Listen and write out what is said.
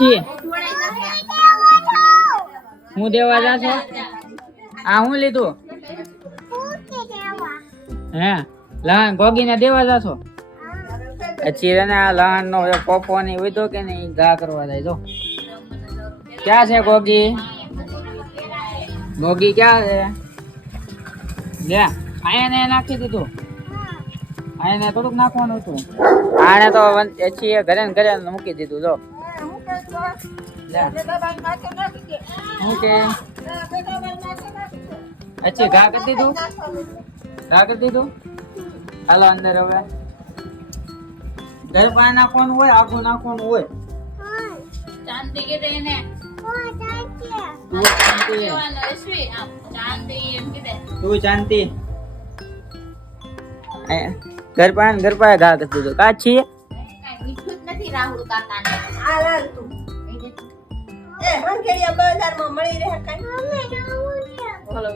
અચ્છી હું દેવા જા છો આ હું લીધું હે લહણ ગોગીને દેવા જા છો અચ્છી રે આ લહણ નો પોપો ની ઉધો કે નહીં ઘા કરવા જાય જો ક્યાં છે ગોગી ગોગી ક્યાં છે લે આને નાખી દીધું આને થોડુંક નાખવાનું હતું આને તો અચ્છી ઘરે ને ઘરે મૂકી દીધું જો હું કે અચ્છી ઘા કરી દીધું હાલો અંદર હવે ઘર પાસે નાખવાનું હોય આખું નાખવાનું હોય ચાંદી કે દેને તું શાંતિ ઘર પાસે ઘા કરી દીધું કા છીએ મીઠું જ નથી રાહુલ કાકાને આ લાલ તું એ હંકેડિયા બજારમાં મળી રહે કાઈ બોલો